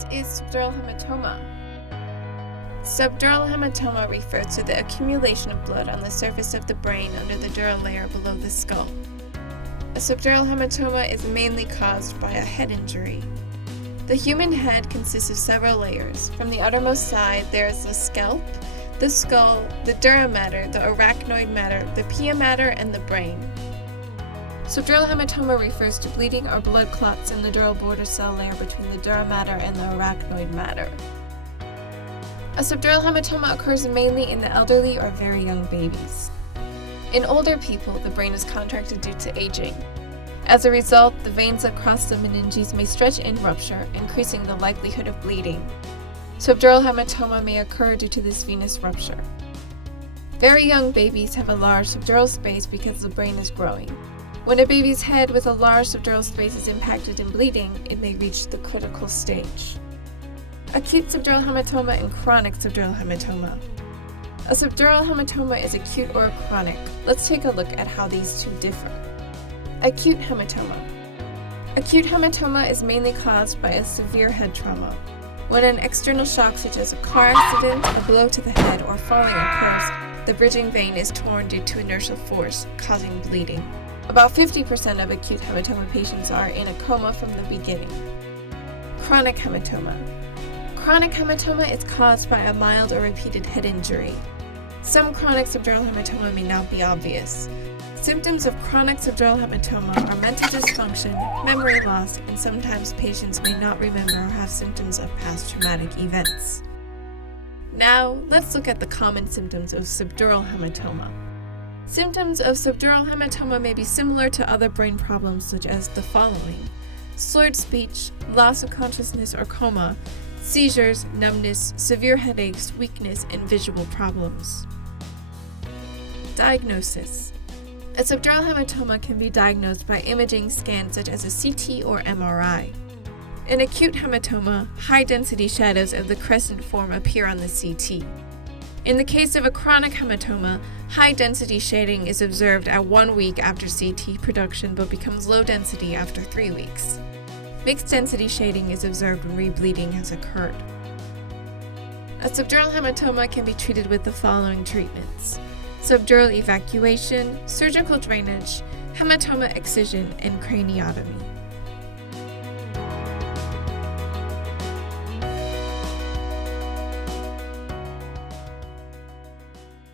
What is subdural hematoma? Subdural hematoma refers to the accumulation of blood on the surface of the brain under the dural layer below the skull. A subdural hematoma is mainly caused by a head injury. The human head consists of several layers. From the outermost side, there is the scalp, the skull, the dura mater, the arachnoid matter, the pia mater, and the brain. Subdural hematoma refers to bleeding or blood clots in the dural border cell layer between the dura mater and the arachnoid matter. A subdural hematoma occurs mainly in the elderly or very young babies. In older people, the brain is contracted due to aging. As a result, the veins across the meninges may stretch and rupture, increasing the likelihood of bleeding. Subdural hematoma may occur due to this venous rupture. Very young babies have a large subdural space because the brain is growing. When a baby's head with a large subdural space is impacted and bleeding, it may reach the critical stage. Acute subdural hematoma and chronic subdural hematoma. A subdural hematoma is acute or chronic. Let's take a look at how these two differ. Acute hematoma. Acute hematoma is mainly caused by a severe head trauma. When an external shock such as a car accident, a blow to the head, or falling occurs, the bridging vein is torn due to inertial force, causing bleeding. About 50% of acute hematoma patients are in a coma from the beginning. Chronic hematoma. Chronic hematoma is caused by a mild or repeated head injury. Some chronic subdural hematoma may not be obvious. Symptoms of chronic subdural hematoma are mental dysfunction, memory loss, and sometimes patients may not remember or have symptoms of past traumatic events. Now, let's look at the common symptoms of subdural hematoma. Symptoms of subdural hematoma may be similar to other brain problems such as the following: slurred speech, loss of consciousness or coma, seizures, numbness, severe headaches, weakness, and visual problems. Diagnosis. A subdural hematoma can be diagnosed by imaging scans such as a CT or MRI. In acute hematoma, high-density shadows of the crescent form appear on the CT. In the case of a chronic hematoma, high-density shading is observed at 1 week after CT production but becomes low-density after 3 weeks. Mixed-density shading is observed when rebleeding has occurred. A subdural hematoma can be treated with the following treatments: subdural evacuation, surgical drainage, hematoma excision, and craniotomy.